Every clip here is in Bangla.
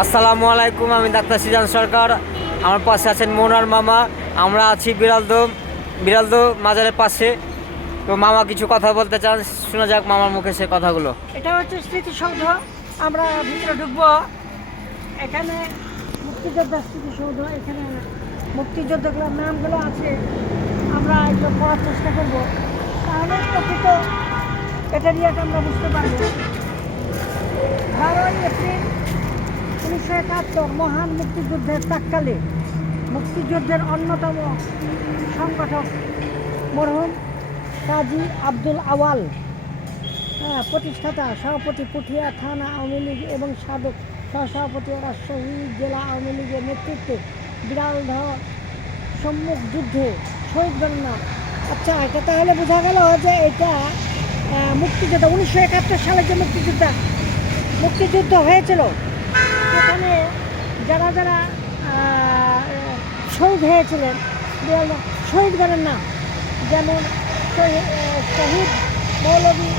আসসালামু আলাইকুম, আমি ডাক্তার সিজান সরকার। আমার পাশে আছেন মোনার মামা, আমরা আছি বিড়ালদো বিড়ালদো মাজারের পাশে। তো মামা কিছু কথা বলতে চান, শোনা যাক মামার মুখে সে কথাগুলো। এটা হচ্ছে স্মৃতিসৌধ, আমরা ভিতরে ঢুকবো। এখানে মুক্তিযোদ্ধা স্মৃতিসৌধ, এখানে মুক্তিযোদ্ধাগুলোর নামগুলো আছে। আমরা এগুলো পড়ার চেষ্টা করব। তাহলে প্রকৃত এটারিয়াটা আমরা বুঝতে পারব। বারোই এপ্রিল একাত্তর মহান মুক্তিযুদ্ধের প্রাককালে মুক্তিযুদ্ধের অন্যতম সংগঠক মরহুম কাজী আব্দুল আওয়াল প্রতিষ্ঠাতা, সভাপতি পুঠিয়া থানা আওয়ামী লীগ এবং সাবেক সহসভাপতি রাজশাহী জেলা আওয়ামী লীগের নেতৃত্বে বিড়ালধর সম্মুখ যুদ্ধে শহীদ গণনা আচ্ছা এটা তাহলে বোঝা গেল যে এটা মুক্তিযোদ্ধা, উনিশশো একাত্তর সালে যে মুক্তিযোদ্ধা, মুক্তিযুদ্ধ হয়েছিল সেখানে যারা যারা শহীদ হয়েছিলেন বিড়ালধর শহীদগণের নাম যেমন শহীদ শহীদ মৌলভী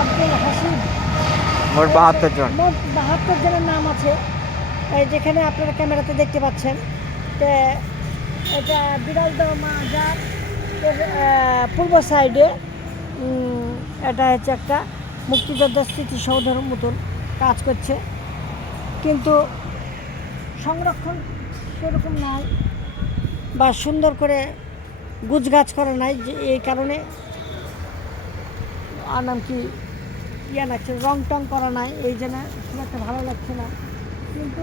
আব্দুল হাসিব মোট বাহাত্তর জন। মোট বাহাত্তর জনের নাম আছে। এই যেখানে আপনারা ক্যামেরাতে দেখতে পাচ্ছেন এটা বিড়ালদহ মাজার পূর্ব সাইডে এটা হচ্ছে একটা মুক্তিযোদ্ধা স্মৃতিসৌধের মতন। কাজ করছে। কিন্তু সংরক্ষণ সেরকম নাই বা সুন্দর করে গুছগাছ করা নাই যে এই কারণে আর নাম কি ইয়ে লাগছে রং টং করা নাই, এই জন্য খুব একটা ভালো লাগছে না। কিন্তু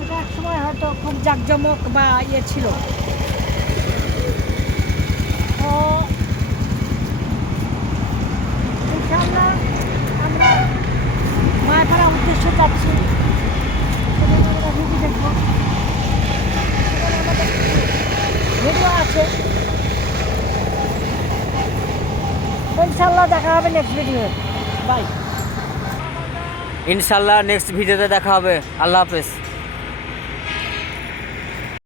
এটা এক সময় হয়তো খুব জাঁকজমক বা ইয়ে ছিল তো ইনশাআল্লাহ আমরা মায়াপাড়া উদ্দেশ্যে যাচ্ছি। ভিডিও আছে। ইনশাল্লাহ দেখা হবে নেক্সট ইনশাল্লাহ নেক্সট ভিডিওতে দেখা হবে। আল্লাহ হাফেজ।